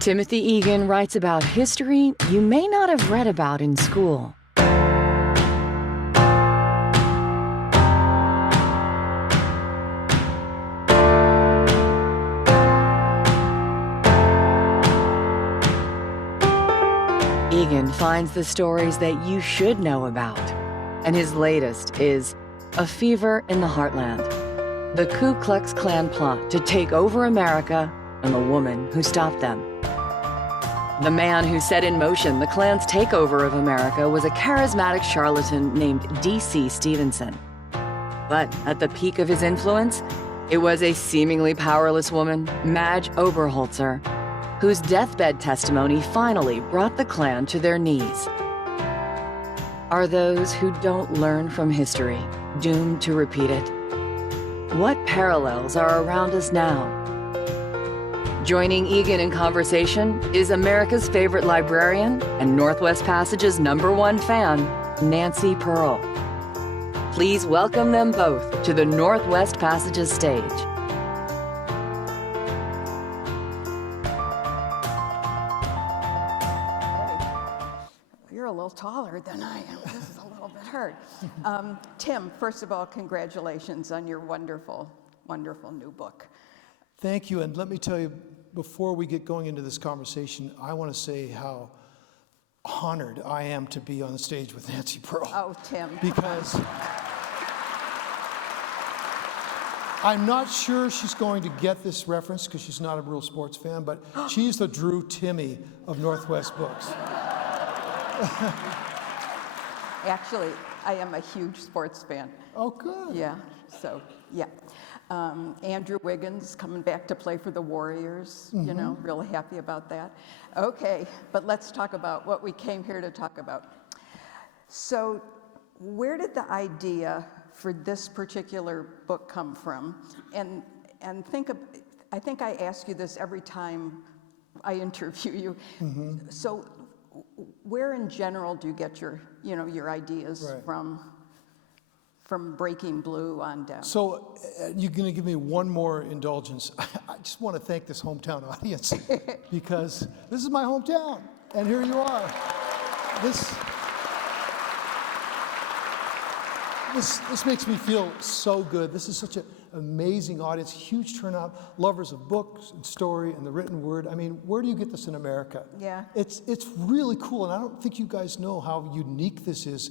Timothy Egan writes about history you may not have read about in school. Egan finds the stories that you should know about, and his latest is A Fever in the Heartland, the Ku Klux Klan plot to take over America and the woman who stopped them. The man who set in motion the Klan's takeover of America was a charismatic charlatan named D.C. Stevenson. But at the peak of his influence, it was a seemingly powerless woman, Madge Oberholzer, whose deathbed testimony finally brought the Klan to their knees. Are those who don't learn from history doomed to repeat it? What parallels are around us now? Joining Egan in conversation is America's favorite librarian and Northwest Passage's #1 fan, Nancy Pearl. Please welcome them both to the Northwest Passage's stage. You're a little taller than I am. This is a little bit hard. Tim, first of all, congratulations on your wonderful, wonderful new book. Thank you, and let me tell you, before we get going into this conversation, I want to say how honored I am to be on the stage with Nancy Pearl. Oh, Tim. Because I'm not sure she's going to get this reference because she's not a real sports fan, but she's the Drew Timme of Northwest Books. Actually, I am a huge sports fan. Oh, good. Yeah, so, yeah. Andrew Wiggins coming back to play for the Warriors, you know, really happy about that. Okay, but let's talk about what we came here to talk about. So, where did the idea for this particular book come from? And I think I ask you this every time I interview you. So, where in general do you get your ideas from Breaking Blue on down? So you're going to give me one more indulgence. I just want to thank this hometown audience because this is my hometown, and here you are. This makes me feel so good. This is such an amazing audience, huge turnout, lovers of books and story and the written word. I mean, where do you get this in America? Yeah. It's really cool, and I don't think you guys know how unique this is.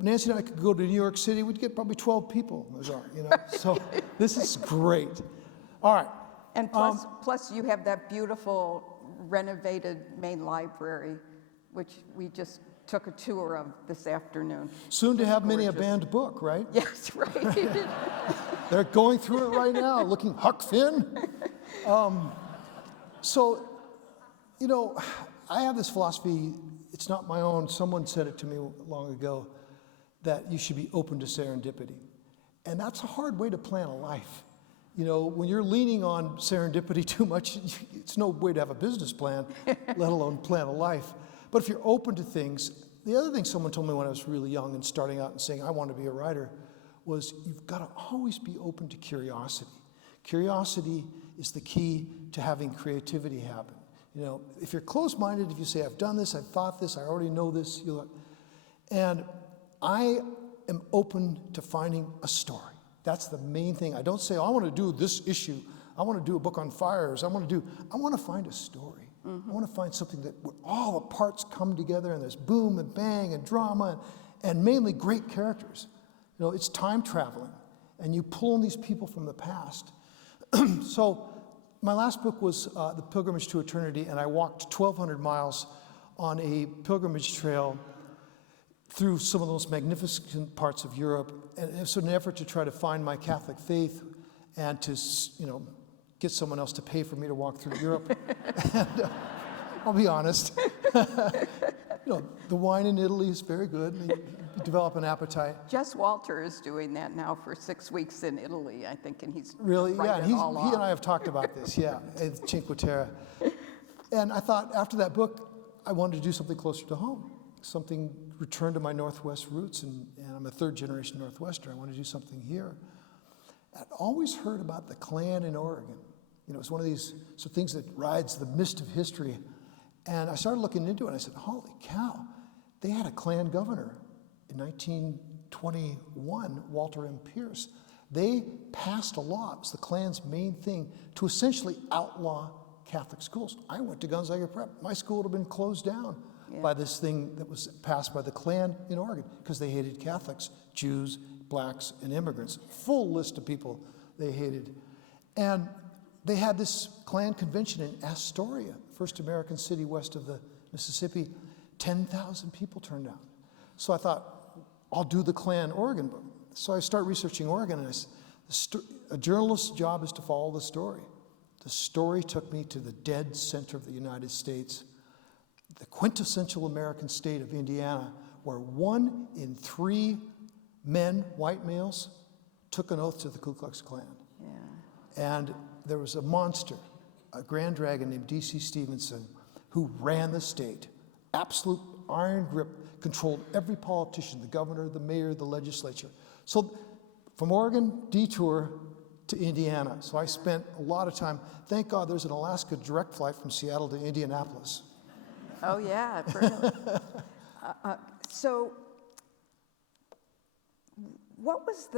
Nancy and I could go to New York City, we'd get probably 12 people, you know. So this is great. All right. And plus you have that beautiful renovated main library, which we just took a tour of this afternoon. Soon to have many a banned book, right? Yes, right. They're going through it right now, looking Huck Finn. So, you know, I have this philosophy, it's not my own, someone said it to me long ago, that you should be open to serendipity. And that's a hard way to plan a life. You know, when you're leaning on serendipity too much, it's no way to have a business plan, let alone plan a life. But if you're open to things, the other thing someone told me when I was really young and starting out and saying, I want to be a writer, was you've got to always be open to curiosity. Curiosity is the key to having creativity happen. You know, if you're closed-minded, if you say, I've done this, I've thought this, I already know this, and I am open to finding a story. That's the main thing. I don't say, I want to do this issue. I want to do a book on fires. I want to find a story. I want to find something that where all the parts come together and there's boom and bang and drama and mainly great characters. You know, it's time traveling and you pull in these people from the past. So my last book was The Pilgrimage to Eternity, and I walked 1,200 miles on a pilgrimage trail through some of the most magnificent parts of Europe, and it was an effort to try to find my Catholic faith and to, you know, get someone else to pay for me to walk through Europe. And I'll be honest, you know, the wine in Italy is very good. You develop an appetite. Jess Walter is doing that now for 6 weeks in Italy, I think, and he's really, yeah. He off. and I have talked about this, yeah, at Cinque Terre. And I thought after that book, I wanted to do something closer to home, something return to my Northwest roots, and I'm a third-generation Northwester. I want to do something here. I'd always heard about the Klan in Oregon, You know, it's one of these things that rides the mist of history. And I started looking into it, and I said, holy cow, they had a Klan governor in 1921, Walter M. Pierce. They passed a law, it was the Klan's main thing, to essentially outlaw Catholic schools. I went to Gonzaga Prep. My school would have been closed down by this thing that was passed by the Klan in Oregon, because they hated Catholics, Jews, blacks, and immigrants. Full list of people they hated. And they had this Klan convention in Astoria, first American city west of the Mississippi. 10,000 people turned out. So I thought, I'll do the Klan Oregon book. So I start researching Oregon, and a journalist's job is to follow the story. The story took me to the dead center of the United States, the quintessential American state of Indiana, where 1 in 3 men, white males, took an oath to the Ku Klux Klan. Yeah. And there was a monster, a grand dragon named D.C. Stevenson, who ran the state. Absolute iron grip, controlled every politician, the governor, the mayor, the legislature. So from Oregon, detour to Indiana. So I spent a lot of time. Thank God there's an Alaska direct flight from Seattle to Indianapolis. Oh yeah, I've heard of it. So what was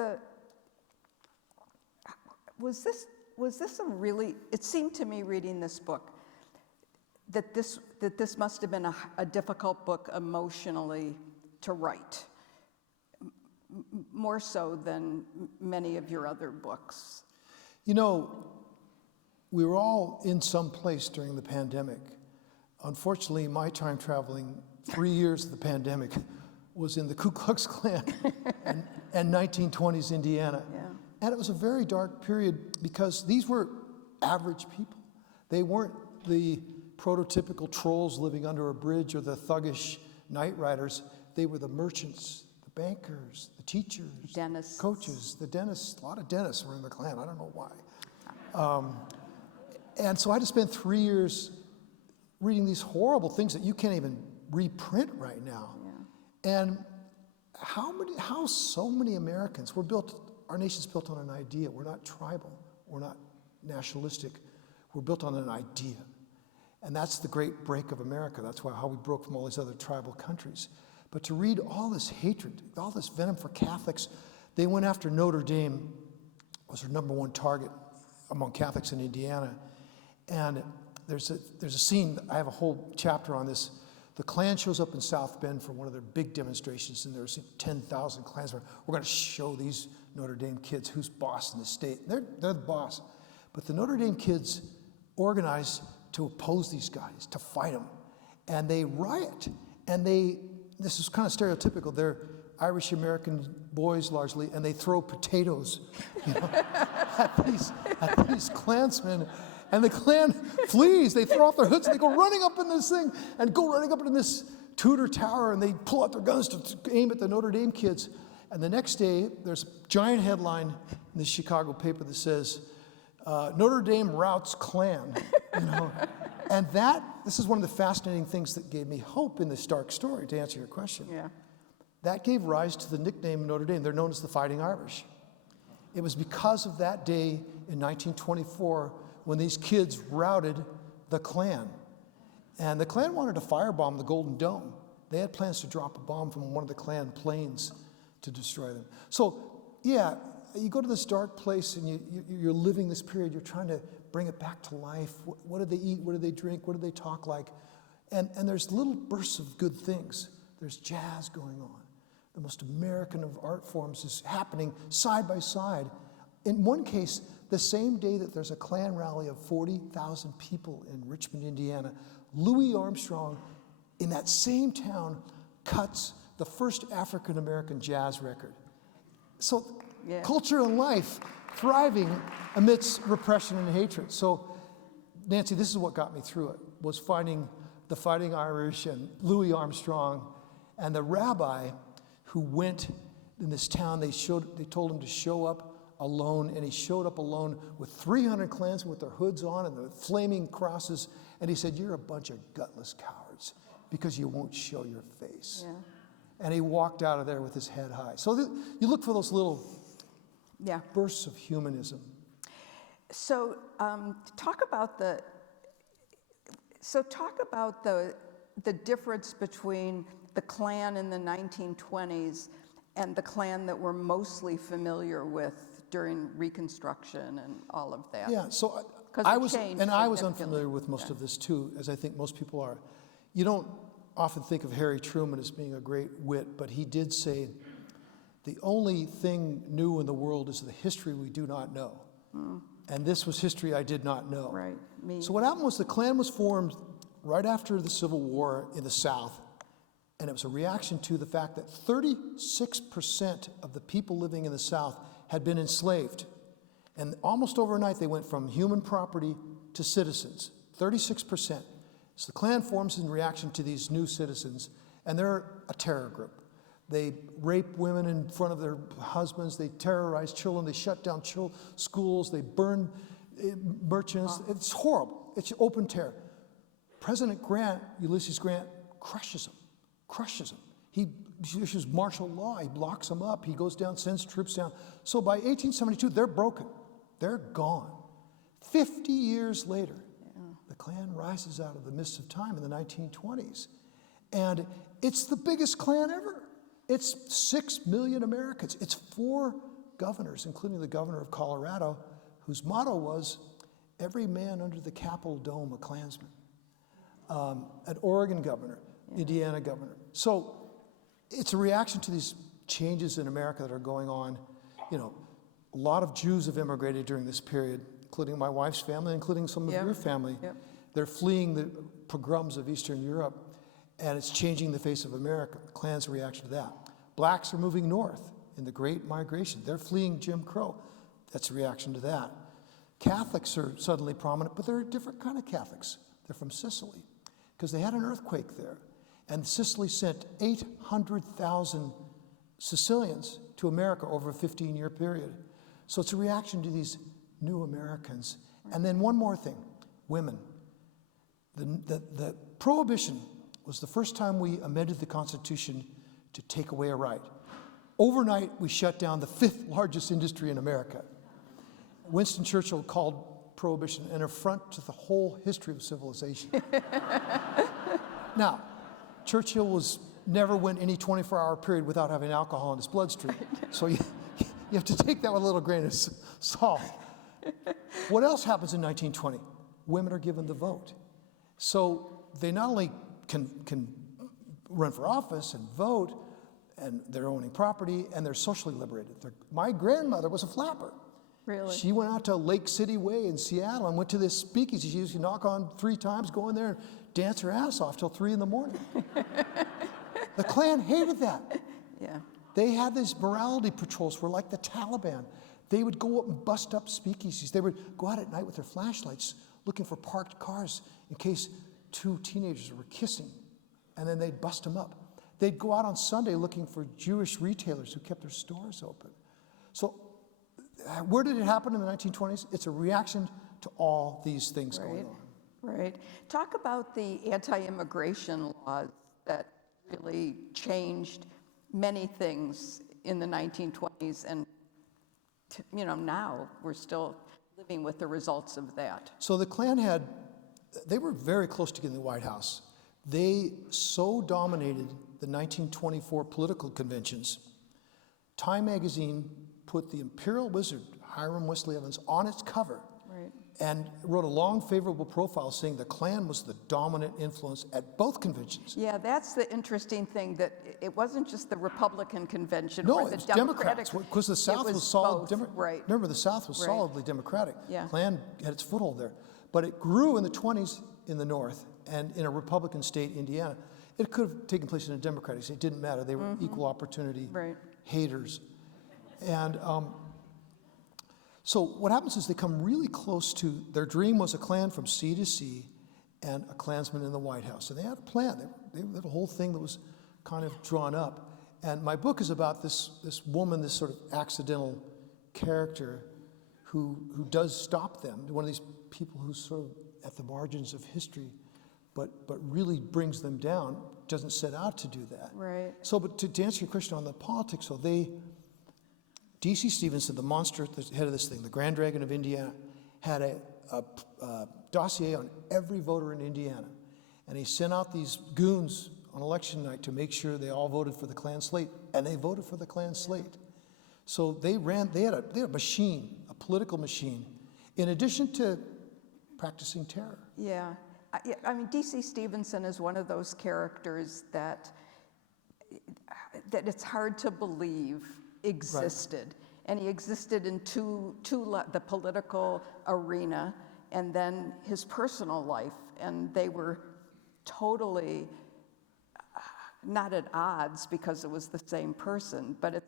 this a really, it seemed to me reading this book that this must have been a difficult book emotionally to write, more so than many of your other books. You know, we were all in some place during the pandemic. Unfortunately, my time traveling, 3 years of the pandemic, was in the Ku Klux Klan and 1920s Indiana. Yeah. And it was a very dark period because these were average people. They weren't the prototypical trolls living under a bridge or the thuggish night riders. They were the merchants, the bankers, the teachers, dentists, coaches, the dentists. A lot of dentists were in the Klan. I don't know why. And so I had to spend 3 years reading these horrible things that you can't even reprint right now. Yeah. And how so many Americans, our nation's built on an idea. We're not tribal, we're not nationalistic. We're built on an idea. And that's the great break of America. That's how we broke from all these other tribal countries. But to read all this hatred, all this venom for Catholics, they went after Notre Dame, was their #1 target among Catholics in Indiana. And there's a scene, I have a whole chapter on this. The Klan shows up in South Bend for one of their big demonstrations, and there's 10,000 Klansmen. We're going to show these Notre Dame kids who's boss in the state. They're the boss. But the Notre Dame kids organize to oppose these guys, to fight them. And they riot. And this is kind of stereotypical, they're Irish-American boys largely, and they throw potatoes, at these Klansmen. And the Klan flees, they throw off their hoods, and they go running up in this thing, and go running up in this Tudor tower, and they pull out their guns to aim at the Notre Dame kids. And the next day, there's a giant headline in the Chicago paper that says, Notre Dame routs Klan, And this is one of the fascinating things that gave me hope in this dark story, to answer your question. Yeah. That gave rise to the nickname Notre Dame. They're known as the Fighting Irish. It was because of that day in 1924 when these kids routed the Klan. And the Klan wanted to firebomb the Golden Dome. They had plans to drop a bomb from one of the Klan planes to destroy them. So, yeah, you go to this dark place and you're living this period, you're trying to bring it back to life. What did they eat? What did they drink? What did they talk like? And there's little bursts of good things. There's jazz going on. The most American of art forms is happening side by side. In one case, the same day that there's a Klan rally of 40,000 people in Richmond, Indiana, Louis Armstrong, in that same town, cuts the first African-American jazz record. So culture and life thriving amidst repression and hatred. So, Nancy, this is what got me through it, was finding the Fighting Irish and Louis Armstrong, and the rabbi who went in this town. They told him to show up alone, and he showed up alone with 300 Klansmen with their hoods on and the flaming crosses, and he said, "You're a bunch of gutless cowards because you won't show your face." Yeah. And he walked out of there with his head high. So you look for those little bursts of humanism. So talk about the difference between the Klan in the 1920s and the Klan that we're mostly familiar with during Reconstruction and all of that. Yeah, so I was unfamiliar with most of this too, as I think most people are. You don't often think of Harry Truman as being a great wit, but he did say, the only thing new in the world is the history we do not know. And this was history I did not know. Right, me. So what happened was the Klan was formed right after the Civil War in the South, and it was a reaction to the fact that 36% of the people living in the South had been enslaved. And almost overnight, they went from human property to citizens, 36%. So the Klan forms in reaction to these new citizens, and they're a terror group. They rape women in front of their husbands, they terrorize children, they shut down schools, they burn merchants. It's horrible. It's open terror. President Grant, Ulysses Grant, crushes them. He issues martial law, he locks them up, he goes down, sends troops down. So by 1872, they're broken. They're gone. 50 years later, the Klan rises out of the mists of time in the 1920s. And it's the biggest Klan ever. It's 6 million Americans. It's 4 governors, including the governor of Colorado, whose motto was, every man under the Capitol Dome a Klansman. An Oregon governor, Indiana governor. So it's a reaction to these changes in America that are going on. You know, a lot of Jews have immigrated during this period, including my wife's family, including some of your family. Yep. They're fleeing the pogroms of Eastern Europe, and it's changing the face of America. The Klan's reaction to that. Blacks are moving north in the Great Migration. They're fleeing Jim Crow. That's a reaction to that. Catholics are suddenly prominent, but they're a different kind of Catholics. They're from Sicily, because they had an earthquake there. And Sicily sent 800,000 Sicilians to America over a 15-year period. So it's a reaction to these new Americans. And then one more thing, women. The Prohibition was the first time we amended the Constitution to take away a right. Overnight, we shut down the 5th largest industry in America. Winston Churchill called Prohibition an affront to the whole history of civilization. Now, Churchill never went any 24-hour period without having alcohol in his bloodstream. So you have to take that with a little grain of salt. What else happens in 1920? Women are given the vote. So they not only can run for office and vote, and they're owning property, and they're socially liberated. My grandmother was a flapper. Really? She went out to Lake City Way in Seattle and went to this speakeasy. She used to knock on 3 times, go in there and dance her ass off till 3 in the morning. The Klan hated that. Yeah. They had these morality patrols were like the Taliban. They would go up and bust up speakeasies. They would go out at night with their flashlights looking for parked cars in case 2 teenagers were kissing, and then they'd bust them up. They'd go out on Sunday looking for Jewish retailers who kept their stores open. So where did it happen in the 1920s? It's a reaction to all these things going on. Right. Talk about the anti-immigration laws that really changed many things in the 1920s, and now we're still living with the results of that. So the Klan they were very close to getting the White House. They so dominated the 1924 political conventions. Time magazine put the Imperial Wizard, Hiram Wesley Evans, on its cover. Right. And wrote a long, favorable profile saying the Klan was the dominant influence at both conventions. Yeah, that's the interesting thing, that it wasn't just the Republican convention No, or the it's Democratic. Democrats, because the South was solid. Right. Remember, the South was solidly Democratic. Yeah. Klan had its foothold there. But it grew in the 20s in the North, and in a Republican state, Indiana. It could have taken place in a Democratic state. It didn't matter. They were equal opportunity haters. And so what happens is they come really close to, their dream was a Klan from sea to sea and a Klansman in the White House. And they had a plan. They had a whole thing that was kind of drawn up. And my book is about this woman, this sort of accidental character who does stop them. One of these people who's sort of at the margins of history, but really brings them down, doesn't set out to do that. Right. So, but to answer your question on the politics, so D.C. Stevenson, the monster at the head of this thing, the Grand Dragon of Indiana, had a dossier on every voter in Indiana. And he sent out these goons on election night to make sure they all voted for the Klan slate, and they voted for the Klan slate. So they had a machine, a political machine, in addition to practicing terror. Yeah. I mean, D.C. Stevenson is one of those characters that it's hard to believe existed. Right. And he existed in the political arena and then his personal life. And they were totally not at odds because it was the same person, but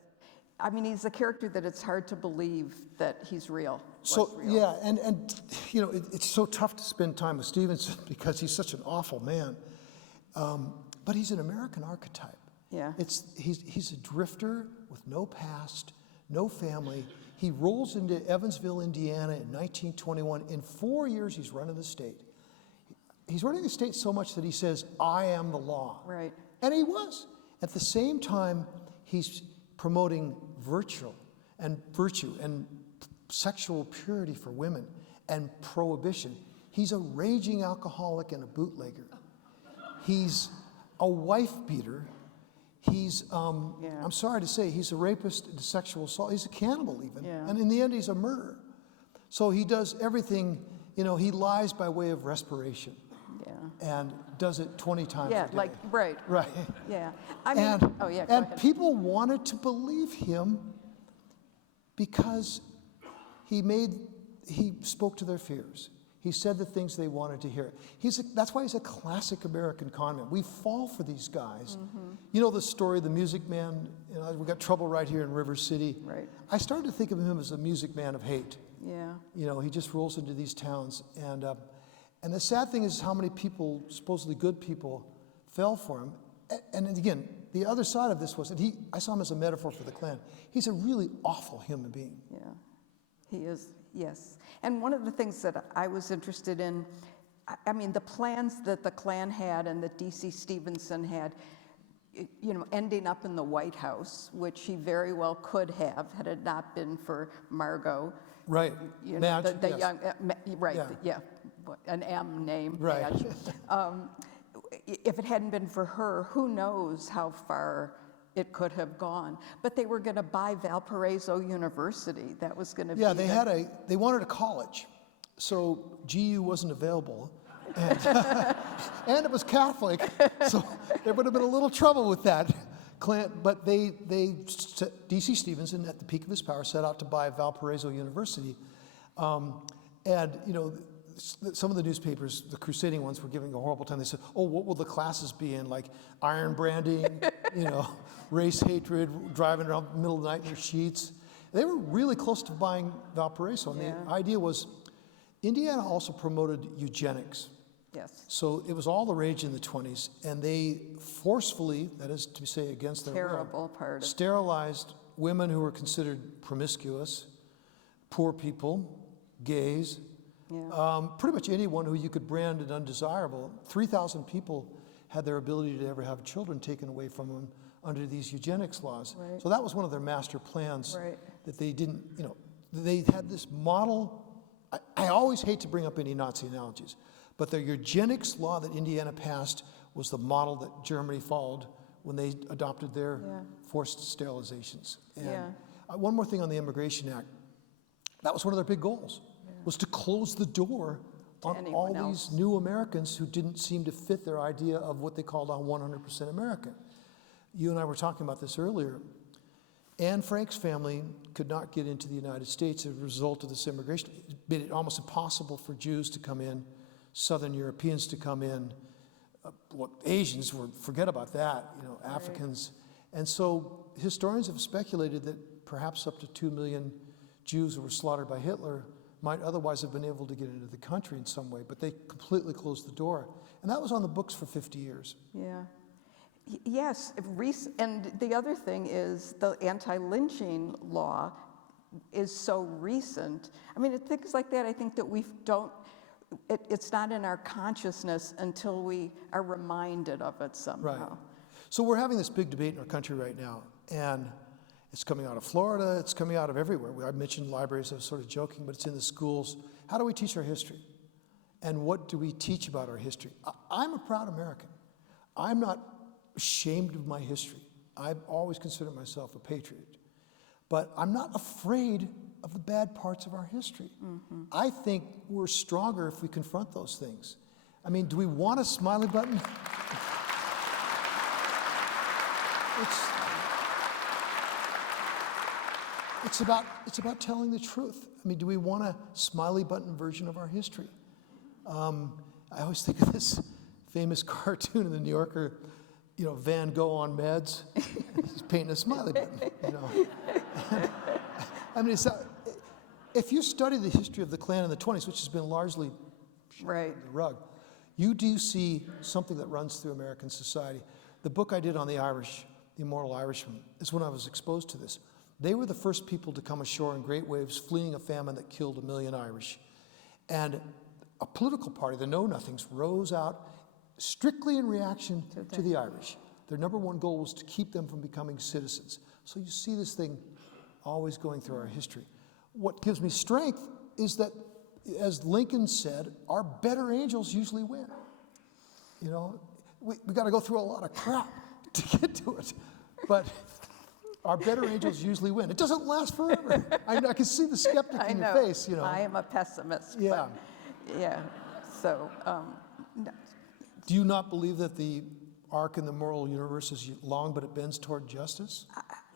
he's a character that it's hard to believe that he's real. So, yeah, and it's so tough to spend time with Stevenson because he's such an awful man. But he's an American archetype. Yeah. He's a drifter with no past, no family. He rolls into Evansville, Indiana in 1921. In 4 years, he's running the state. He's running the state so much that he says, "I am the law." Right. And he was. At the same time, he's promoting virtue and sexual purity for women and prohibition. He's a raging alcoholic and a bootlegger. He's a wife beater. He's, I'm sorry to say, he's a rapist and a sexual assault. He's a cannibal even. Yeah. And in the end, he's a murderer. So he does everything, he lies by way of respiration. Yeah. And does it 20 times a day. Right. Right. Yeah. And people wanted to believe him because he spoke to their fears. He said the things they wanted to hear. That's why he's a classic American con man. We fall for these guys. Mm-hmm. You know the story, the Music Man, we got trouble right here in River City. Right. I started to think of him as a music man of hate. Yeah. He just rolls into these towns. And the sad thing is how many people, supposedly good people, fell for him. And again, the other side of this was that I saw him as a metaphor for the Klan. He's a really awful human being. Yeah, he is, yes. And one of the things that I was interested in, the plans that the Klan had and that D.C. Stevenson had, ending up in the White House, which he very well could have had it not been for Margot. Right. The yes. young, right, yeah. An M name. Right. If it hadn't been for her, who knows how far it could have gone. But they were going to buy Valparaiso University. That was going to be. Yeah, they wanted a college, so GU wasn't available, and, and it was Catholic, so there would have been a little trouble with that. But D.C. Stevenson, at the peak of his power, set out to buy Valparaiso University, and some of the newspapers, the crusading ones, were giving a horrible time. They said, "Oh, what will the classes be in? Like iron branding, race hatred, driving around the middle of the night in their sheets." They were really close to buying Valparaiso. And the idea was, Indiana also promoted eugenics. Yes. So it was all the rage in the 20s, and they forcefully, that is to say against their will, sterilized women who were considered promiscuous, poor people, gays, pretty much anyone who you could brand as undesirable. 3,000 people had their ability to ever have children taken away from them under these eugenics laws. Right. So that was one of their master plans, right. That they didn't, they had this model. I always hate to bring up any Nazi analogies, but the eugenics law that Indiana passed was the model that Germany followed when they adopted their forced sterilizations. And one more thing on the Immigration Act. That was one of their big goals, was to close the door on all these new Americans who didn't seem to fit their idea of what they called a 100% American. You and I were talking about this earlier. Anne Frank's family could not get into the United States as a result of this immigration. It made it almost impossible for Jews to come in, Southern Europeans to come in, Asians forget about that, Africans. And so historians have speculated that perhaps up to 2 million Jews who were slaughtered by Hitler might otherwise have been able to get into the country in some way, but they completely closed the door. And that was on the books for 50 years. Yeah. Yes, and the other thing is the anti-lynching law is so recent. Things like that, I think that it's not in our consciousness until we are reminded of it somehow. Right. So we're having this big debate in our country right now, and it's coming out of Florida, it's coming out of everywhere. I mentioned libraries, I was sort of joking, but it's in the schools. how do we teach our history? And what do we teach about our history? I'm a proud American. I'm not ashamed of my history. I've always considered myself a patriot. But I'm not afraid of the bad parts of our history. I think we're stronger if we confront those things. I mean, do we want a smiley button? It's about telling the truth. I mean, do we want a smiley button version of our history? I always think of this famous cartoon in the New Yorker, you know, Van Gogh on meds. He's painting a smiley button, you know. And, I mean, if you study the history of the Klan in the 20s, which has been largely Right. the rug, you do see something that runs through American society. The book I did on the Irish, The Immortal Irishman, is when I was exposed to this. They were the first people to come ashore in great waves, fleeing a famine that killed 1 million Irish. And a political party, the Know-Nothings, rose out strictly in reaction to the Irish. Their number one goal was to keep them from becoming citizens. So you see this thing always going through our history. What gives me strength is that, as Lincoln said, our better angels usually win. You know, we got to go through a lot of crap to get to it, but our better angels usually win. It doesn't last forever. I can see the skeptic in your face, you know. I am a pessimist. Yeah. But, yeah. So, no. Do you not believe that the arc in the moral universe is long, but it bends toward justice?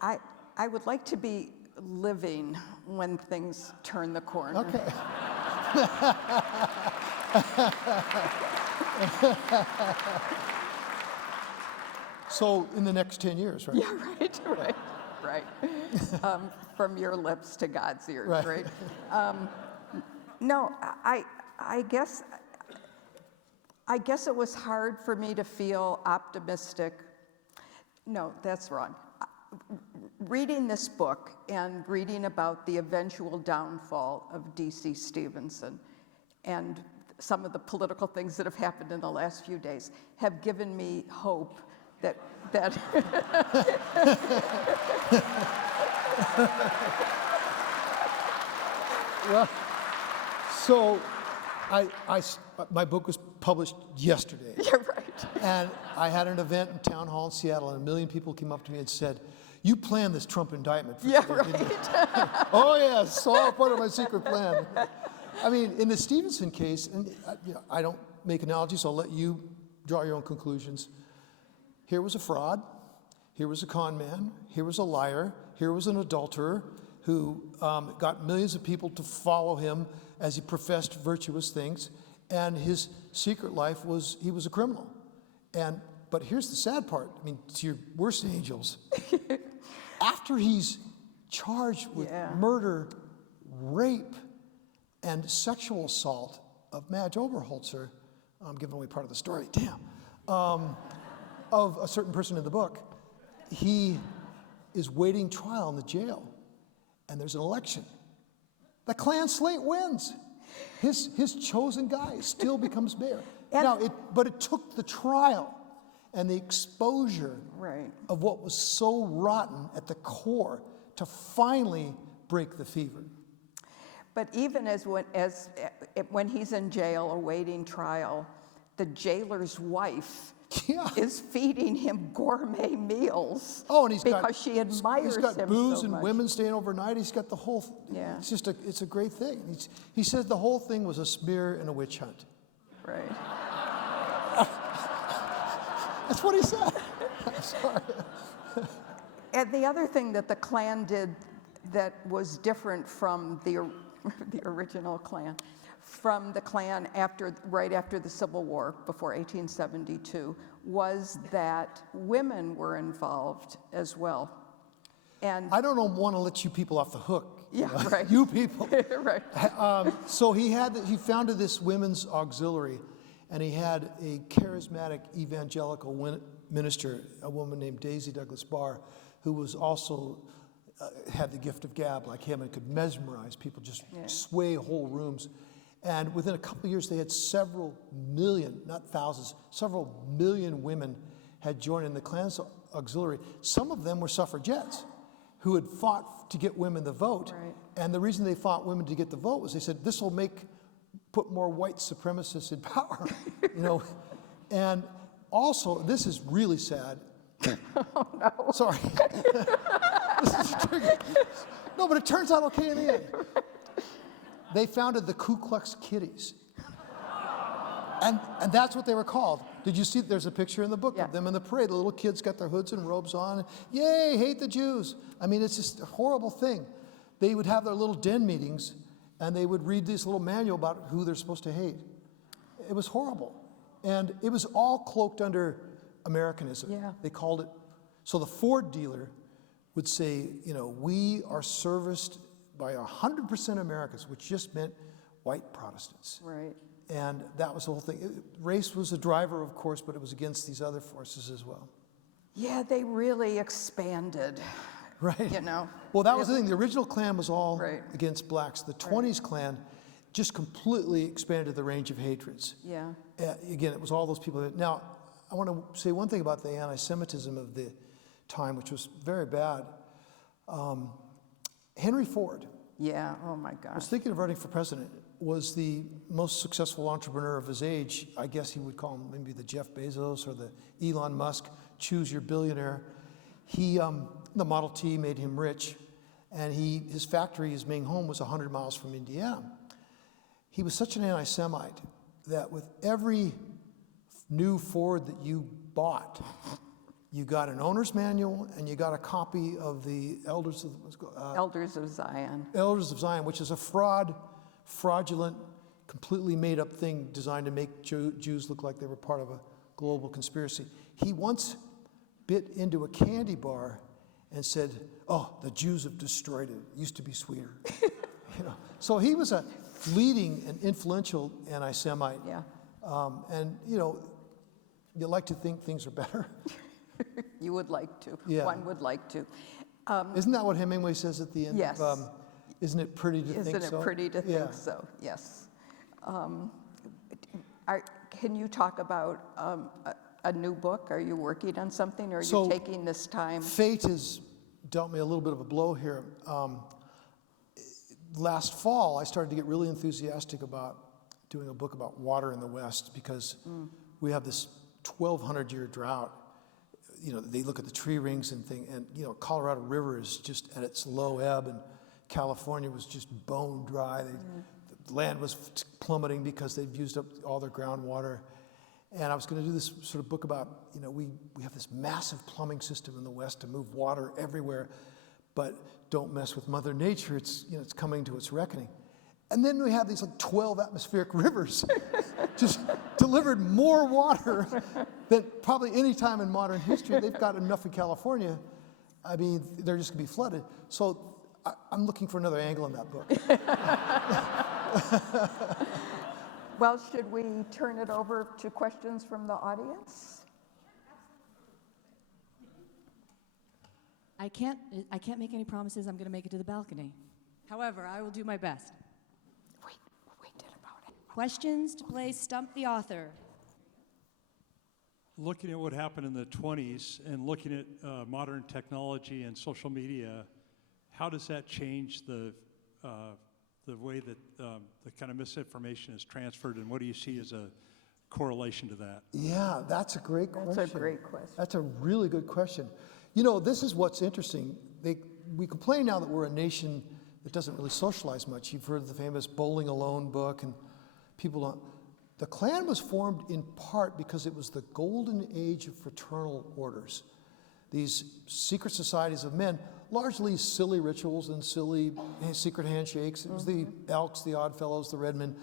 I would like to be living when things turn the corner. Okay. So in the next 10 years, right? Yeah, right. From your lips to God's ears, right? No, I guess it was hard for me to feel optimistic. No, that's wrong. Reading this book and reading about the eventual downfall of D.C. Stevenson and some of the political things that have happened in the last few days have given me hope that Well, so my book was published yesterday. You're right. And I had an event in Town Hall in Seattle, and 1 million people came up to me and said, "You planned this Trump indictment for Yeah, today, didn't you?" right. Oh, yes, it's all part of my secret plan. I mean, in the Stevenson case, and I don't make analogies, so I'll let you draw your own conclusions. Here was a fraud. Here was a con man. Here was a liar. Here was an adulterer who got millions of people to follow him as he professed virtuous things. And his secret life was he was a criminal. But here's the sad part. I mean, to your worst angels, after he's charged with murder, rape, and sexual assault of Madge Oberholzer, I'm giving away part of the story, damn, of a certain person in the book, he is waiting trial in the jail, and there's an election. The Klan slate wins. His chosen guy still becomes mayor. But it took the trial and the exposure of what was so rotten at the core to finally break the fever. But even when he's in jail awaiting trial, the jailer's wife is feeding him gourmet meals. Oh, and because she admires him so much. He's got booze and women staying overnight. He's got the whole. Yeah. It's a great thing. He said the whole thing was a smear and a witch hunt. Right. That's what he said. I'm sorry. And the other thing that the Klan did that was different from the original Klan, from the Klan right after the Civil War, before 1872, was that women were involved as well. And I don't want to let you people off the hook. Yeah, right. You people. Right. So he founded this women's auxiliary, and he had a charismatic evangelical minister, a woman named Daisy Douglas Barr, who was also had the gift of gab like him and could mesmerize people, just sway whole rooms. And within a couple of years, they had several million, not thousands, several million women had joined in the Klan's auxiliary. Some of them were suffragettes who had fought to get women the vote. Right. And the reason they fought women to get the vote was they said, this will make put more white supremacists in power, you know. And also, this is really sad. Oh, no. Sorry. This is tricky. No, but it turns out okay in the end. They founded the Ku Klux Kitties. And that's what they were called. Did you see, there's a picture in the book of them in the parade. The little kids got their hoods and robes on. Yay, hate the Jews. I mean, it's just a horrible thing. They would have their little den meetings, and they would read this little manual about who they're supposed to hate. It was horrible. And it was all cloaked under Americanism. Yeah. They called it, so the Ford dealer would say, you know, we are serviced by 100% Americans, which just meant white Protestants. Right. And that was the whole thing. Race was a driver, of course, but it was against these other forces as well. Yeah, they really expanded. Right. You know. Well, that was the thing. The original Klan was all Right. against blacks. The 20s Klan just completely expanded the range of hatreds. Yeah. Again, it was all those people. Now, I want to say one thing about the anti-Semitism of the time, which was very bad. Henry Ford Yeah, oh my was gosh. thinking of running for president, was the most successful entrepreneur of his age. I guess he would call him maybe the Jeff Bezos or the Elon Musk, choose your billionaire. He, the Model T made him rich, and his factory, his main home, was 100 miles from Indiana. He was such an anti-Semite that with every new Ford that you bought, you got an owner's manual and you got a copy of the Elders of Zion. Elders of Zion, which is a fraudulent, completely made up thing designed to make Jews look like they were part of a global conspiracy. He once bit into a candy bar and said, "Oh, the Jews have destroyed it. It used to be sweeter." You know, so he was a leading and influential anti-Semite. Yeah. And you know, you like to think things are better. You would like to. Yeah. One would like to. Isn't that what Hemingway says at the end? Yes. Isn't it pretty to think so? Isn't it pretty to think so? Yes. Can you talk about a new book? Are you working on something, or are you taking this time? Fate has dealt me a little bit of a blow here. Last fall, I started to get really enthusiastic about doing a book about water in the West, because we have this 1,200-year drought. You know, they look at the tree rings and you know, Colorado River is just at its low ebb, and California was just bone dry. The land was plummeting because they've used up all their groundwater. And I was going to do this sort of book about, you know, we have this massive plumbing system in the West to move water everywhere, but don't mess with Mother Nature. It's, you know, it's coming to its reckoning. And then we have these like 12 atmospheric rivers just delivered more water than probably any time in modern history. They've got enough in California. I mean, they're just going to be flooded. So I'm looking for another angle in that book. Well, should we turn it over to questions from the audience? I can't make any promises I'm going to make it to the balcony. However, I will do my best. We did about it. Questions to play Stump the Author. Looking at what happened in the 20s and looking at modern technology and social media, how does that change the way that the kind of misinformation is transferred, and what do you see as a correlation to that? Yeah, that's a great question. That's a great question. That's a really good question. You know, this is what's interesting. We complain now that we're a nation that doesn't really socialize much. You've heard of the famous Bowling Alone book, and people don't. The Klan was formed in part because it was the golden age of fraternal orders. These secret societies of men, largely silly rituals and silly secret handshakes. It was the Elks, the Oddfellows, the Redmen.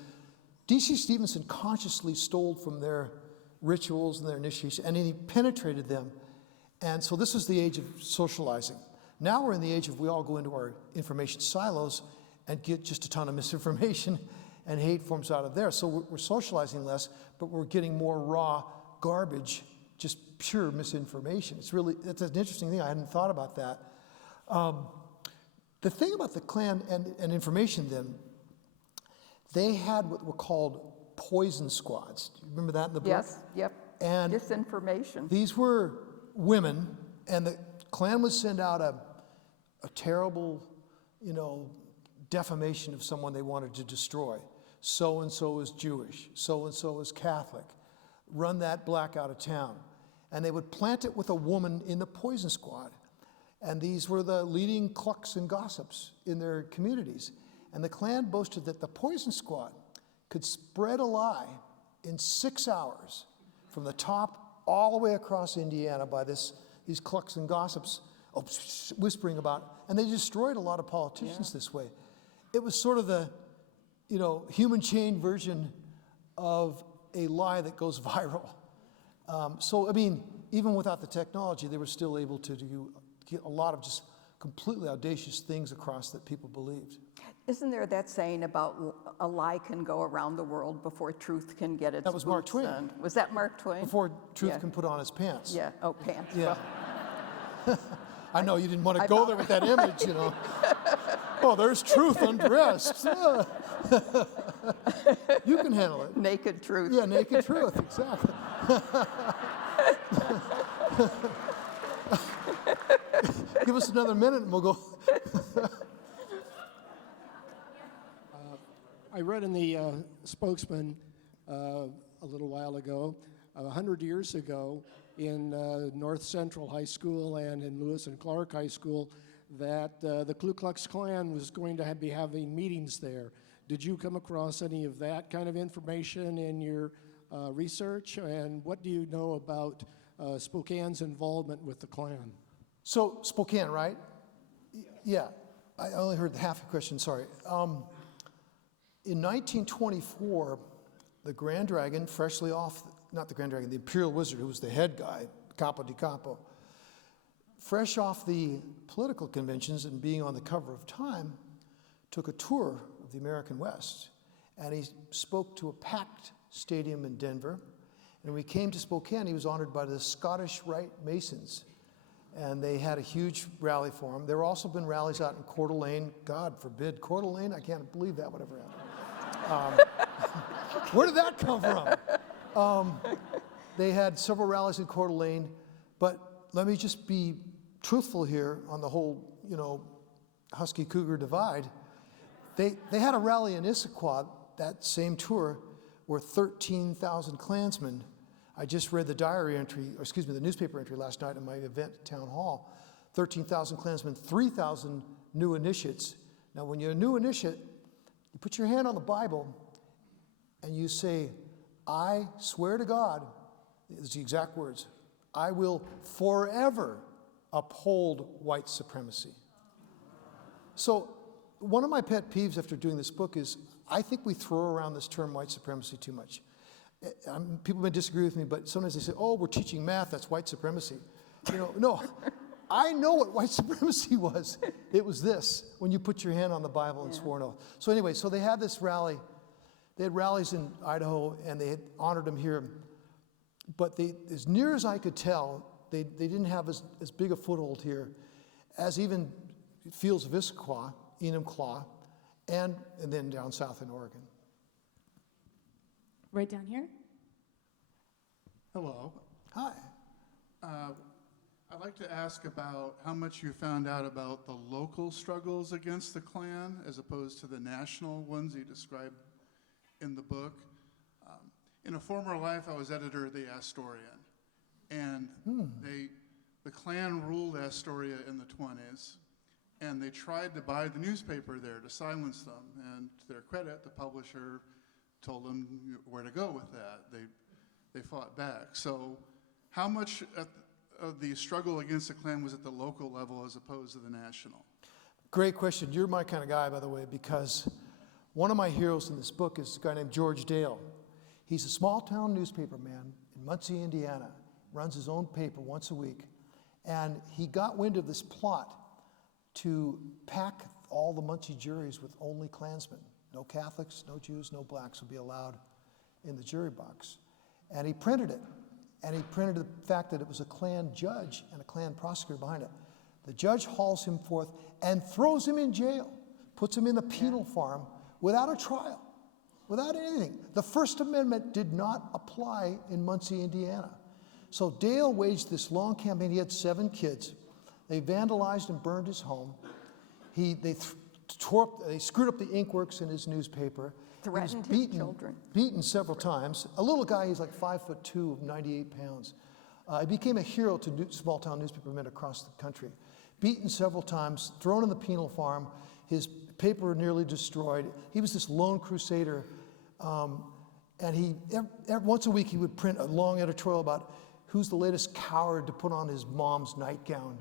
D.C. Stevenson consciously stole from their rituals and their initiation, and he penetrated them. And so this is the age of socializing. Now we're in the age of we all go into our information silos and get just a ton of misinformation and hate forms out of there. So we're socializing less, but we're getting more raw garbage, just pure misinformation. It's an interesting thing. I hadn't thought about that. The thing about the Klan and information then, they had what were called poison squads. Do you remember that in the book? Yes, yep. And disinformation. These were women, and the Klan would send out a terrible, you know, defamation of someone they wanted to destroy. so-and-so is Jewish, so-and-so is Catholic, run that black out of town. And they would plant it with a woman in the poison squad. And these were the leading clucks and gossips in their communities. And the Klan boasted that the poison squad could spread a lie in 6 hours from the top all the way across Indiana by these clucks and gossips whispering about, and they destroyed a lot of politicians this way. It was sort of the, human chain version of a lie that goes viral. So, I mean, even without the technology, they were still able to get a lot of just completely audacious things across that people believed. Isn't there that saying about a lie can go around the world before truth can get its That was Mark boots Twain. on? Was that Mark Twain? Before truth can put on his pants. Yeah, oh, pants. Yeah. Well, I know you didn't want to go there with that image, Oh, there's truth undressed. You can handle it. naked truth. Yeah, naked truth, exactly. Give us another minute and we'll go. I read in the Spokesman a little while ago, 100 years ago, in North Central High School and in Lewis and Clark High School, that the Ku Klux Klan was going to be having meetings there. Did you come across any of that kind of information in your research? And what do you know about Spokane's involvement with the Klan? So, Spokane, right? Yeah, I only heard half the question, sorry. In 1924, the Grand Dragon, freshly off, not the Grand Dragon, the Imperial Wizard, who was the head guy, Capo di Capo, fresh off the political conventions and being on the cover of Time, took a tour of the American West. And he spoke to a packed stadium in Denver. And when he came to Spokane, he was honored by the Scottish Rite Masons. And they had a huge rally for him. There have also been rallies out in Coeur d'Alene. God forbid, Coeur d'Alene? I can't believe that would ever happen. Where did that come from? They had several rallies in Coeur d'Alene. But let me just be truthful here on the whole, Husky-Cougar divide. They had a rally in Issaquah, that same tour, where 13,000 Klansmen. I just read the the newspaper entry last night at my event at Town Hall. 13,000 Klansmen, 3,000 new initiates. Now, when you're a new initiate, you put your hand on the Bible and you say, I swear to God, it's the exact words, I will forever uphold white supremacy. So, one of my pet peeves after doing this book is I think we throw around this term white supremacy too much. People may disagree with me, but sometimes they say, oh, we're teaching math, that's white supremacy. No, I know what white supremacy was. It was this, when you put your hand on the Bible and swore an oath. So anyway, so they had this rally. They had rallies in Idaho, and they had honored them here. But as near as I could tell, they didn't have as big a foothold here as even fields of Issaquah, Enumclaw, and then down south in Oregon. Right down here. Hello. Hi. I'd like to ask about how much you found out about the local struggles against the Klan as opposed to the national ones you described in the book. In a former life, I was editor of the Astorian, and the Klan ruled Astoria in the 20s, and they tried to buy the newspaper there to silence them, and to their credit, the publisher told them where to go with that. They fought back. So how much of the struggle against the Klan was at the local level as opposed to the national? Great question. You're my kind of guy, by the way, because one of my heroes in this book is a guy named George Dale. He's a small-town newspaper man in Muncie, Indiana, runs his own paper once a week, and he got wind of this plot to pack all the Muncie juries with only Klansmen. No Catholics, no Jews, no blacks would be allowed in the jury box. And he printed it. And he printed the fact that it was a Klan judge and a Klan prosecutor behind it. The judge hauls him forth and throws him in jail, puts him in the penal farm without a trial, without anything. The First Amendment did not apply in Muncie, Indiana. So Dale waged this long campaign. He had 7 kids. They vandalized and burned his home. They screwed up the inkworks in his newspaper, Threatened his children. Beaten several times. A little guy, he's like 5'2", 98 pounds. He became a hero to small-town newspapermen across the country. Beaten several times, thrown in the penal farm, his paper nearly destroyed. He was this lone crusader, and once a week he would print a long editorial about who's the latest coward to put on his mom's nightgown,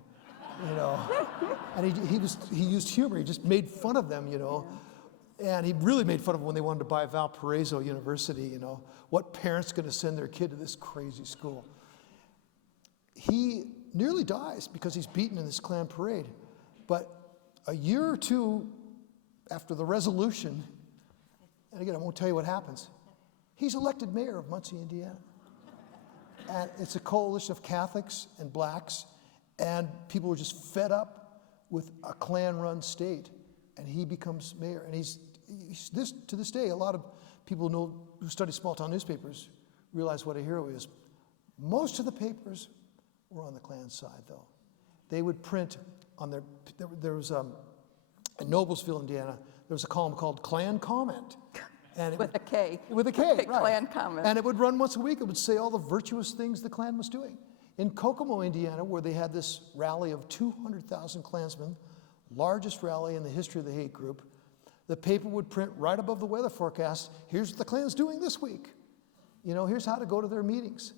you know. And he used humor. He just made fun of them, you know. And he really made fun of them when they wanted to buy Valparaiso University, you know. What parent's going to send their kid to this crazy school? He nearly dies because he's beaten in this Klan parade. But a year or two after the resolution, and again, I won't tell you what happens, he's elected mayor of Muncie, Indiana. And it's a coalition of Catholics and blacks, and people were just fed up with a Klan-run state, and he becomes mayor. And to this day, a lot of people who study small-town newspapers realize what a hero he is. Most of the papers were on the Klan side, though. They would print on there was, in Noblesville, Indiana, there was a column called Klan Comment. And With a K. With a K, right. Klan Comment. And it would run once a week. It would say all the virtuous things the Klan was doing. In Kokomo, Indiana, where they had this rally of 200,000 Klansmen, largest rally in the history of the hate group, the paper would print right above the weather forecast, here's what the Klan's doing this week. You know, here's how to go to their meetings.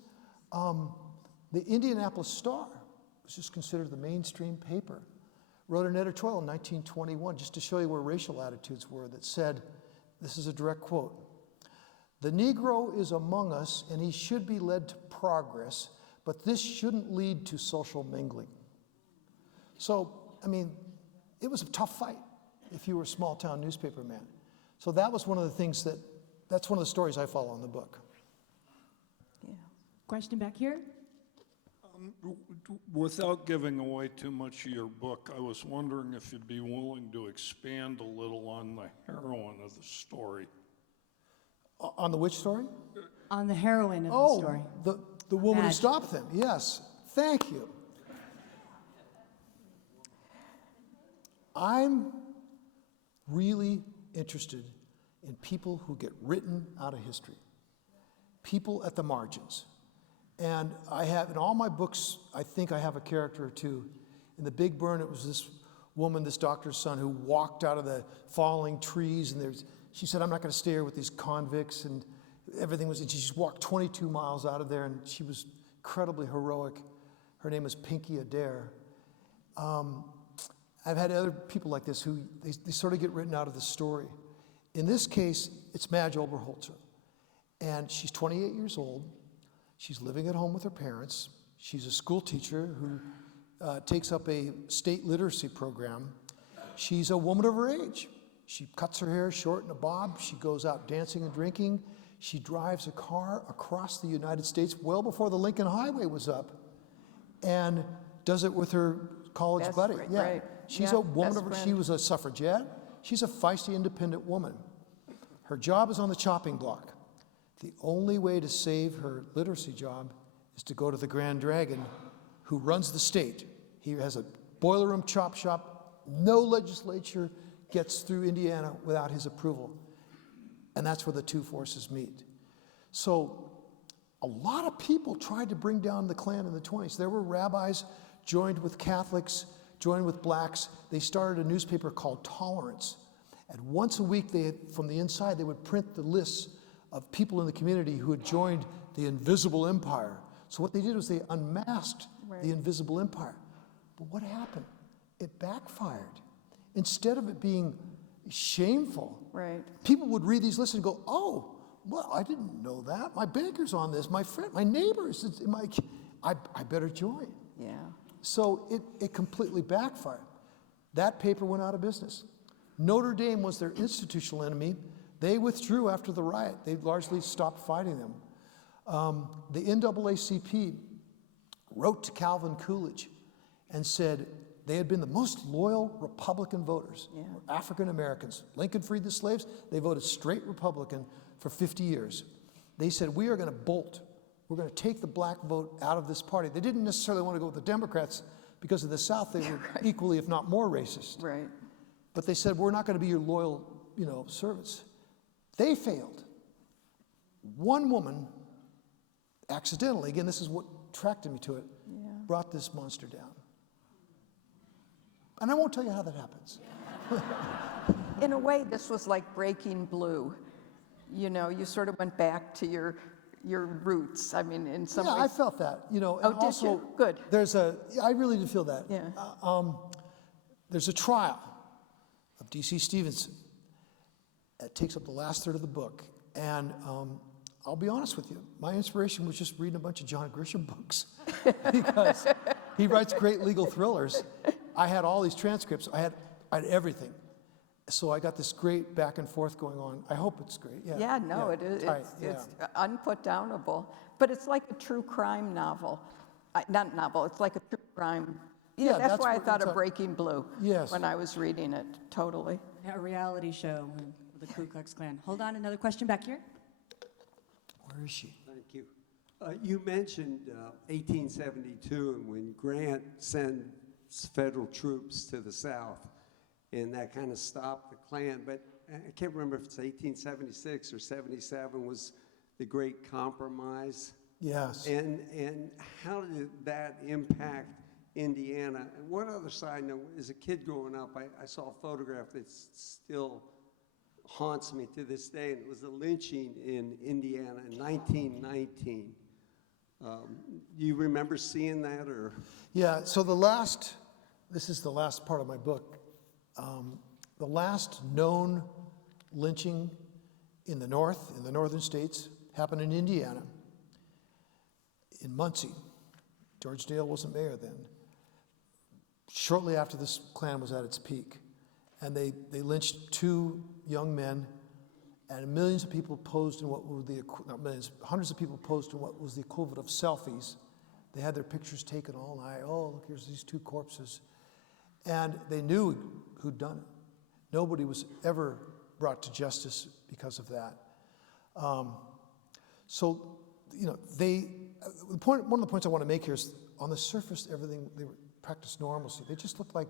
The Indianapolis Star, which is considered the mainstream paper, wrote an editorial in 1921, just to show you where racial attitudes were, that said, this is a direct quote, "The Negro is among us and he should be led to progress, but this shouldn't lead to social mingling." So, I mean, it was a tough fight if you were a small town newspaper man. So that was one of the things that's one of the stories I follow in the book. Yeah. Question back here? Without giving away too much of your book, I was wondering if you'd be willing to expand a little on the heroine of the story. On the which story? On the heroine of the story. The woman who Madge. stopped them. Yes, thank you. I'm really interested in people who get written out of history, people at the margins. And I have, in all my books, I think I have a character or two. In The Big Burn, it was this woman, this doctor's son, who walked out of the falling trees, and she said, I'm not going to stay here with these convicts, and everything was, and she just walked 22 miles out of there, and she was incredibly heroic. Her name is Pinky Adair. I've had other people like this who, they sort of get written out of the story. In this case, it's Madge Oberholzer, and she's 28 years old. She's living at home with her parents. She's a school teacher who takes up a state literacy program. She's a woman of her age. She cuts her hair short in a bob. She goes out dancing and drinking. She drives a car across the United States well before the Lincoln Highway was up, and does it with her college Best buddy. friend, Yeah, right. she's Yeah, a woman best of her. friend. She was a suffragette. She's a feisty, independent woman. Her job is on the chopping block. The only way to save her literacy job is to go to the Grand Dragon, who runs the state. He has a boiler room chop shop. No legislature gets through Indiana without his approval. And that's where the two forces meet. So a lot of people tried to bring down the Klan in the 20s. There were rabbis joined with Catholics, joined with blacks. They started a newspaper called Tolerance. And once a week, from the inside, they would print the lists of people in the community who had joined the invisible empire. So what they did was they unmasked the invisible empire. But what happened? It backfired. Instead of it being shameful, people would read these lists and go, oh, well, I didn't know that. My banker's on this. My friend, my neighbors, I better join. Yeah. So it completely backfired. That paper went out of business. Notre Dame was their institutional enemy. They withdrew after the riot. They largely stopped fighting them. The NAACP wrote to Calvin Coolidge and said they had been the most loyal Republican voters, African Americans. Lincoln freed the slaves. They voted straight Republican for 50 years. They said, we are going to bolt. We're going to take the black vote out of this party. They didn't necessarily want to go with the Democrats because in the South they were equally, if not more, racist. Right. But they said, we're not going to be your loyal, servants. They failed. One woman, accidentally, again, this is what attracted me to it, brought this monster down. And I won't tell you how that happens. In a way, this was like breaking blue. You know, you sort of went back to your roots. I mean, in some Yeah, ways. I felt that. You know, Oh, and did also, you? Good. I really did feel that. Yeah. There's a trial of D.C. Stevenson that takes up the last third of the book. And I'll be honest with you, my inspiration was just reading a bunch of John Grisham books because he writes great legal thrillers. I had all these transcripts. I had everything. So I got this great back and forth going on. I hope it's great. Yeah. Yeah, no, it is. Tight, It's unputdownable. But it's like a true crime novel. Not novel, it's like a true crime. Yeah, that's that's why I what thought it's of Breaking Blue Yes. when I was reading it, totally. A reality show with the Ku Klux Klan. Hold on, another question back here. Where is she? Thank you. You mentioned 1872 and when Grant sent federal troops to the South, and that kind of stopped the Klan. But I can't remember if it's 1876 or 77 was the Great Compromise. Yes. And how did that impact Indiana? And one other side note, as a kid growing up, I saw a photograph that still haunts me to this day, and it was a lynching in Indiana in 1919. Do you remember seeing that, or? Yeah, so this is the last part of my book. The last known lynching in the northern states, happened in Indiana, in Muncie. George Dale wasn't mayor then. Shortly after this Klan was at its peak. And they lynched 2 young men, and millions of people posed in what were not millions, hundreds of people posed in what was the equivalent of selfies. They had their pictures taken all night. Oh, look, here's these 2 corpses. And they knew who'd done it. Nobody was ever brought to justice because of that. So, you know, one of the points I want to make here is, on the surface, everything, they practiced normalcy. They just looked like,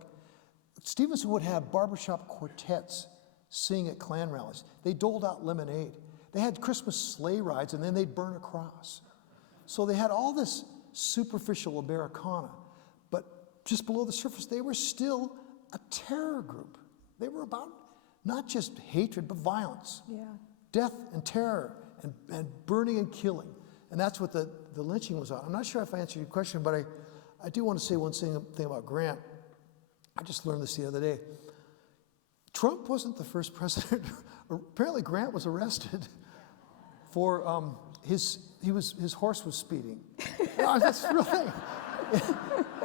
Stevenson would have barbershop quartets sing at Klan rallies. They doled out lemonade. They had Christmas sleigh rides, and then they'd burn a cross. So they had all this superficial Americana, but just below the surface, they were still a terror group. They were about not just hatred, but violence. Yeah. Death and terror and burning and killing. And that's what the lynching was on. I'm not sure if I answered your question, but I do want to say one thing about Grant. I just learned this the other day. Trump wasn't the first president. Apparently Grant was arrested for his horse was speeding. No, that's the real thing.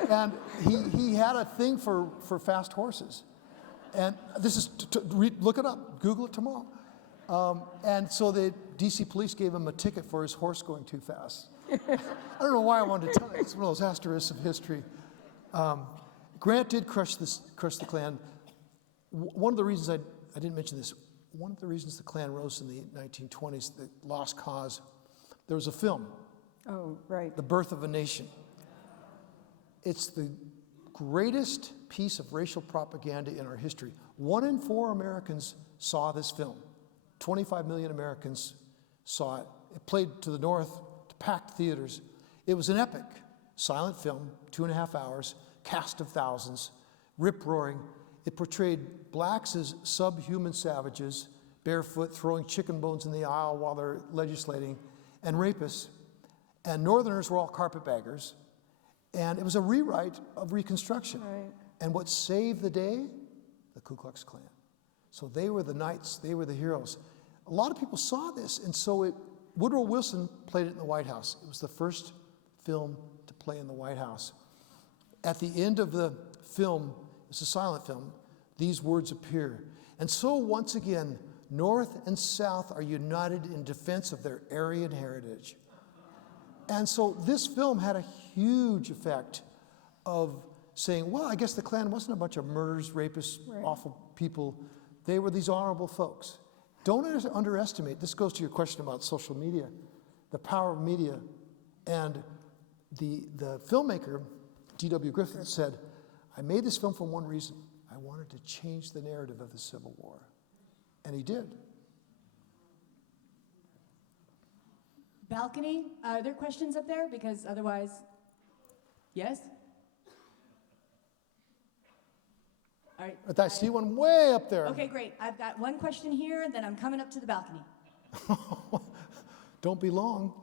And he had a thing for fast horses. And this is, look it up, Google it tomorrow. And so the DC police gave him a ticket for his horse going too fast. I don't know why I wanted to tell you. It's one of those asterisks of history. Grant did crush the Klan. One of the reasons I didn't mention this, one of the reasons the Klan rose in the 1920s, the lost cause, there was a film, Oh, right. The Birth of a Nation. It's the greatest piece of racial propaganda in our history. 1 in 4 Americans saw this film. 25 million Americans saw it. It played to the north, to packed theaters. It was an epic, silent film, 2.5 hours, cast of thousands, rip-roaring. It portrayed blacks as subhuman savages, barefoot, throwing chicken bones in the aisle while they're legislating, and rapists. And Northerners were all carpetbaggers. And it was a rewrite of Reconstruction. Right. And what saved the day? The Ku Klux Klan. So they were the knights, they were the heroes. A lot of people saw this, and so Woodrow Wilson played it in the White House. It was the first film to play in the White House. At the end of the film, it's a silent film, these words appear. And so once again, North and South are united in defense of their Aryan heritage. And so this film had a huge effect of saying, well, I guess the Klan wasn't a bunch of murderers, rapists, Right. awful people. They were these honorable folks. Don't underestimate, this goes to your question about social media, the power of media. And the filmmaker, D.W. Griffith, said, I made this film for one reason. I wanted to change the narrative of the Civil War. And he did. balcony. Are there questions up there? Because otherwise, yes? All right. I see one way up there. Okay, great. I've got one question here, and then I'm coming up to the balcony. Don't be long.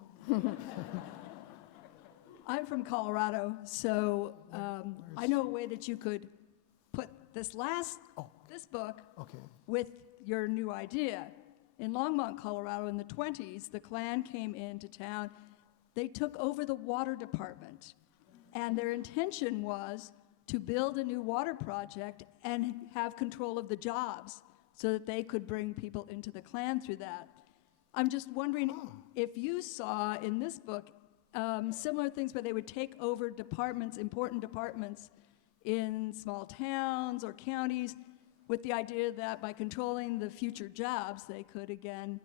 I'm from Colorado, so I know a way that you could put this book Okay. with your new idea. In Longmont, Colorado, in the 20s, the Klan came into town. They took over the water department, and their intention was to build a new water project and have control of the jobs so that they could bring people into the Klan through that. I'm just wondering if you saw in this book similar things where they would take over departments, important departments in small towns or counties, with the idea that by controlling the future jobs, they could again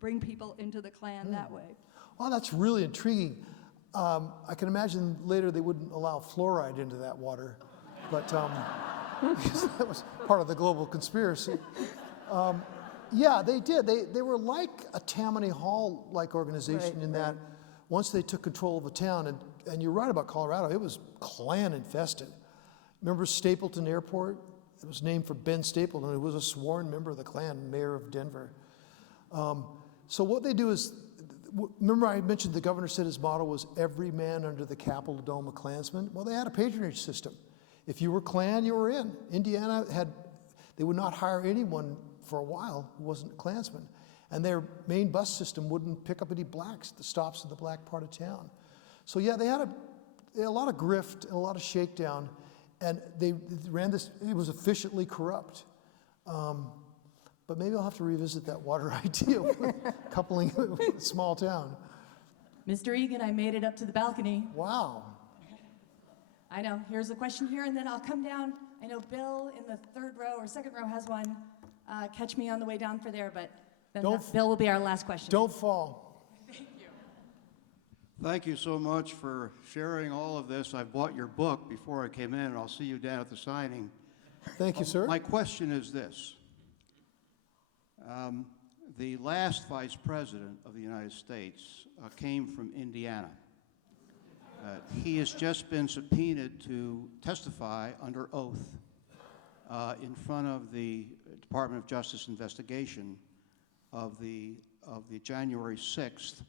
bring people into the Klan that way. Well, that's really intriguing. I can imagine later they wouldn't allow fluoride into that water, but because that was part of the global conspiracy. Yeah, they did. They were like a Tammany Hall-like organization in that once they took control of a town, and you're right about Colorado, it was Klan infested. Remember Stapleton Airport? It was named for Ben Stapleton, who was a sworn member of the Klan, mayor of Denver. So what they do is, remember I mentioned the governor said his motto was every man under the Capitol Dome a Klansman? Well, they had a patronage system. If you were Klan, you were in. Indiana they would not hire anyone for a while who wasn't a Klansman. And their main bus system wouldn't pick up any blacks at the stops in the black part of town. So yeah, they had a lot of grift and a lot of shakedown. And they ran this, it was efficiently corrupt. But maybe I'll have to revisit that water idea, coupling it with a small town. Mr. Egan, I made it up to the balcony. Wow. I know. Here's a question here, and then I'll come down. I know Bill in the third row or second row has one. Catch me on the way down for there, but then Bill will be our last question. Don't fall. Thank you. Thank you so much for sharing all of this. I bought your book before I came in, and I'll see you down at the signing. Thank you, sir. My question is this. The last vice president of the United States came from Indiana. He has just been subpoenaed to testify under oath in front of the Department of Justice investigation of the January 6th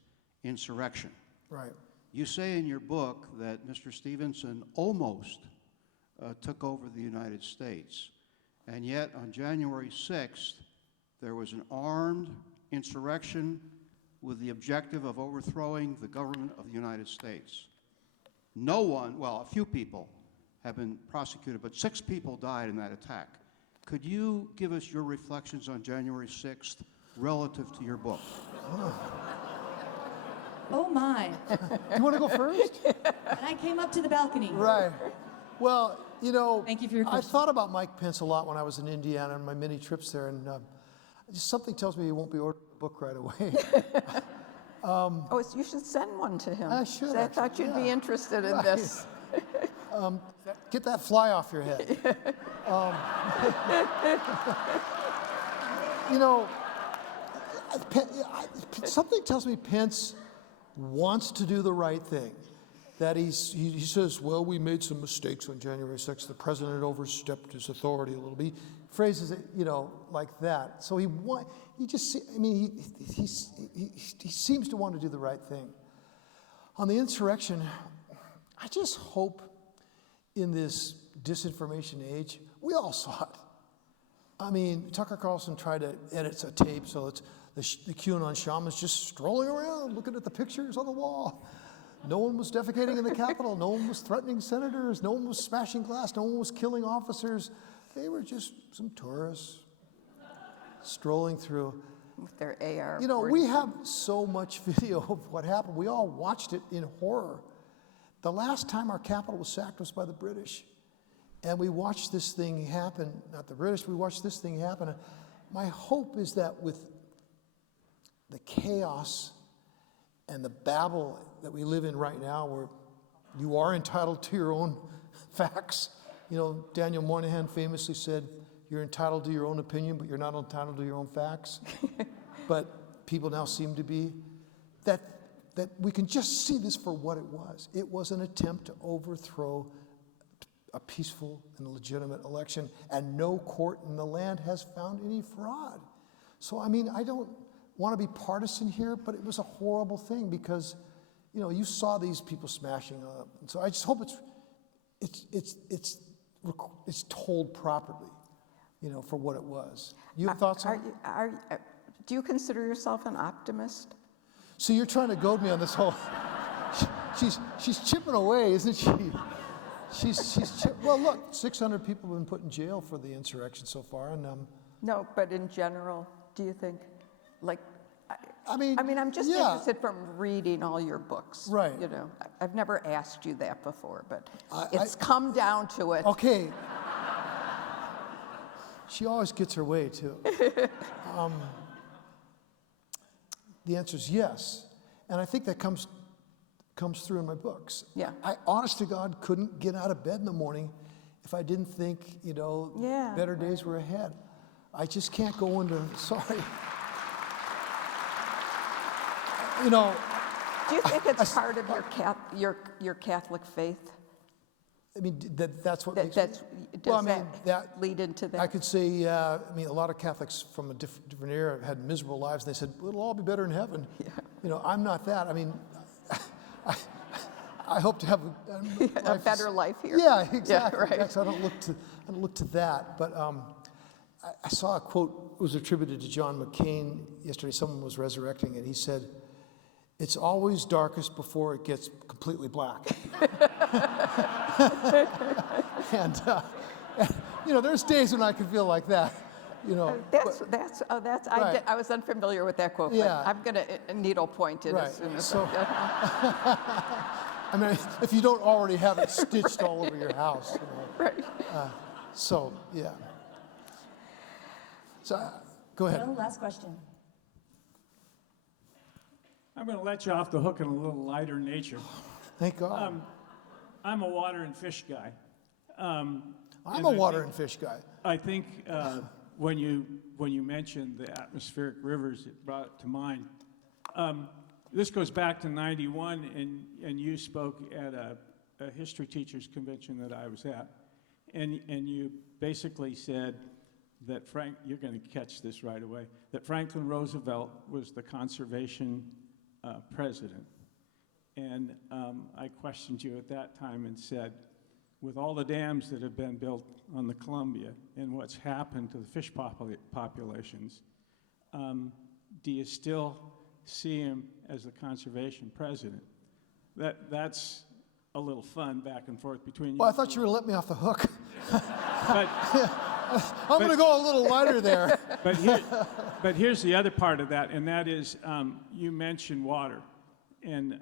insurrection. Right. You say in your book that Mr. Stevenson almost took over the United States, and yet on January 6th, there was an armed insurrection with the objective of overthrowing the government of the United States. No one, well, a few people have been prosecuted, but 6 people died in that attack. Could you give us your reflections on January 6th relative to your book? Oh my. You want to go first? And I came up to the balcony. Right. Well, you know, Thank you for your I question. thought about Mike Pence a lot when I was in Indiana on my many trips there, and just something tells me he won't be ordering a book right away. You should send one to him. I should, So I thought actually, you'd be yeah. interested in Right. this. Get that fly off your head. You know, something tells me Pence wants to do the right thing. That he says, well, we made some mistakes on January 6th. The president overstepped his authority a little bit. He phrases it, you know, like that. So he seems to want to do the right thing. On the insurrection, I just hope in this disinformation age, we all saw it. I mean, Tucker Carlson tried to edit a tape so it's the QAnon shamans just strolling around, looking at the pictures on the wall. No one was defecating in the Capitol. No one was threatening senators. No one was smashing glass. No one was killing officers. They were just some tourists strolling through. With their AR. You know, we have so much video of what happened. We all watched it in horror. The last time our capital was sacked was by the British. And we watched this thing happen, not the British, we watched this thing happen. My hope is that with the chaos and the babble that we live in right now, where you are entitled to your own facts. You know, Daniel Moynihan famously said, you're entitled to your own opinion, but you're not entitled to your own facts. But people now seem to be. that we can just see this for what it was. It was an attempt to overthrow a peaceful and legitimate election, and no court in the land has found any fraud. So, I mean, I don't want to be partisan here, but it was a horrible thing because, you know, you saw these people smashing up. And so I just hope it's told properly, you know, for what it was. You have thoughts on it? Do you consider yourself an optimist? So you're trying to goad me on this whole. She's chipping away, isn't she? Well, look, 600 people have been put in jail for the insurrection so far, and No, but in general, do you think, like, I mean, I'm just interested from reading all your books. Right. You know, I've never asked you that before, but it's come down to it. Okay. She always gets her way too. The answer is yes, and I think that comes through in my books. Yeah. I, honest to God, couldn't get out of bed in the morning if I didn't think, you know, better days were ahead. I just can't go into, sorry. You know. Do you think it's part of your Catholic faith? I mean, that's what makes Does that lead into that? I could say, I mean, a lot of Catholics from a different era had miserable lives, and they said, well, it'll all be better in heaven. Yeah. You know, I'm not that. I mean, I hope to have a better life here. Yeah, exactly. Yeah, right. So I don't look to that. But I saw a quote, it was attributed to John McCain yesterday. Someone was resurrecting it. He said, "It's always darkest before it gets completely black." and you know, there's days when I can feel like that. You know, right. I was unfamiliar with that quote. Yeah. But I'm going to needle point it as soon as I mean, if you don't already have it stitched all over your house. You know. Right. So, yeah. So, go ahead. Bill, last question. I'm going to let you off the hook in a little lighter nature. Thank God. I'm a water and fish guy. I'm a water and fish guy. I think when you mentioned the atmospheric rivers, it brought it to mind. This goes back to '91, and you spoke at a history teachers convention that I was at, and you basically said that you're going to catch this right away, that Franklin Roosevelt was the conservation president. And I questioned you at that time and said, with all the dams that have been built on the Columbia and what's happened to the fish populations, do you still see him as the conservation president? That's a little fun back and forth between you. Well, I thought you were going to let me off the hook. But, I'm going to go a little lighter there. But here's the other part of that, and that is you mentioned water. And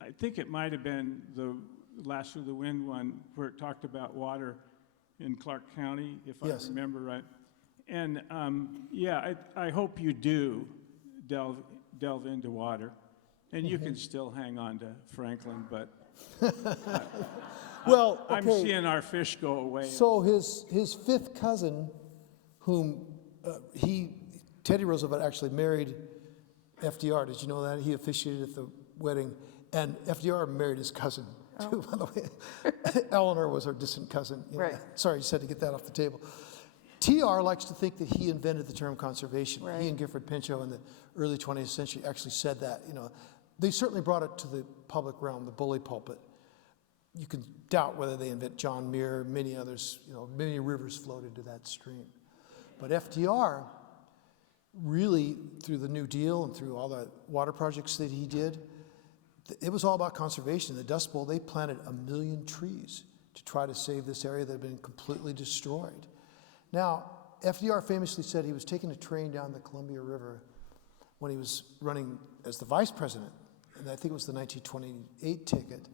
I think it might have been the Last of the Wind one where it talked about water in Clark County, if I remember right. And I hope you do delve into water. And you can still hang on to Franklin, but well, okay. I'm seeing our fish go away. So his fifth cousin, whom Teddy Roosevelt actually married FDR. Did you know that? He officiated at the wedding, and FDR married his cousin too, by the way. Eleanor was her distant cousin. You know. Right. Sorry, you said to get that off the table. TR likes to think that he invented the term conservation. Right. He and Gifford Pinchot in the early 20th century actually said that. You know, they certainly brought it to the public realm, the bully pulpit. You can doubt whether they invent John Muir, many others. You know, many rivers flowed into that stream. But FDR really, through the New Deal and through all the water projects that he did, it was all about conservation. The Dust Bowl, they planted 1 million trees to try to save this area that had been completely destroyed. Now, FDR famously said he was taking a train down the Columbia River when he was running as the vice president, and I think it was the 1928 ticket,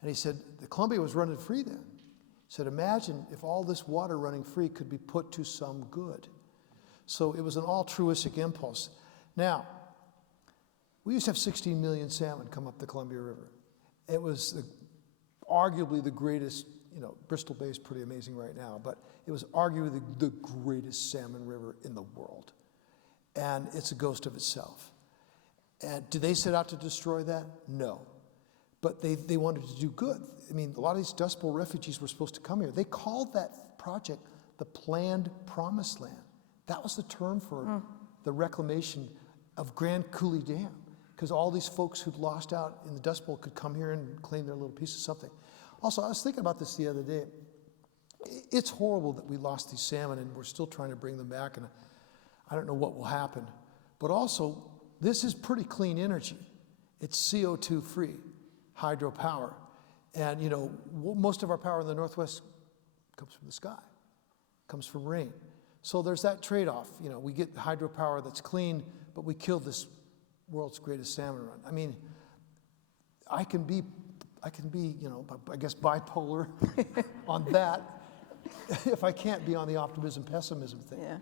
and he said the Columbia was running free then. He said, imagine if all this water running free could be put to some good. So it was an altruistic impulse. Now, we used to have 16 million salmon come up the Columbia River. It was arguably the greatest, you know, Bristol Bay is pretty amazing right now, but it was arguably the greatest salmon river in the world. And it's a ghost of itself. And do they set out to destroy that? No. But they wanted to do good. I mean, a lot of these Dust Bowl refugees were supposed to come here. They called that project the Planned Promised Land. That was the term for the reclamation of Grand Coulee Dam, because all these folks who'd lost out in the Dust Bowl could come here and claim their little piece of something. Also, I was thinking about this the other day. It's horrible that we lost these salmon and we're still trying to bring them back, and I don't know what will happen. But also, this is pretty clean energy. It's CO2 free, hydropower. And you know, most of our power in the Northwest comes from the sky, comes from rain. So there's that trade-off. You know, we get hydropower that's clean, but we kill this world's greatest salmon run. I mean, I can be, you know, I guess bipolar on that if I can't be on the optimism pessimism thing. Yeah.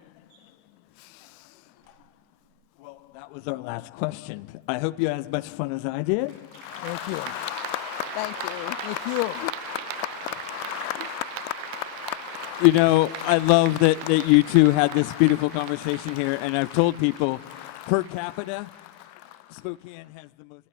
Well, that was our last question. I hope you had as much fun as I did. Thank you. Thank you. Thank you. You know, I love that you two had this beautiful conversation here, and I've told people, per capita, Spokane has the most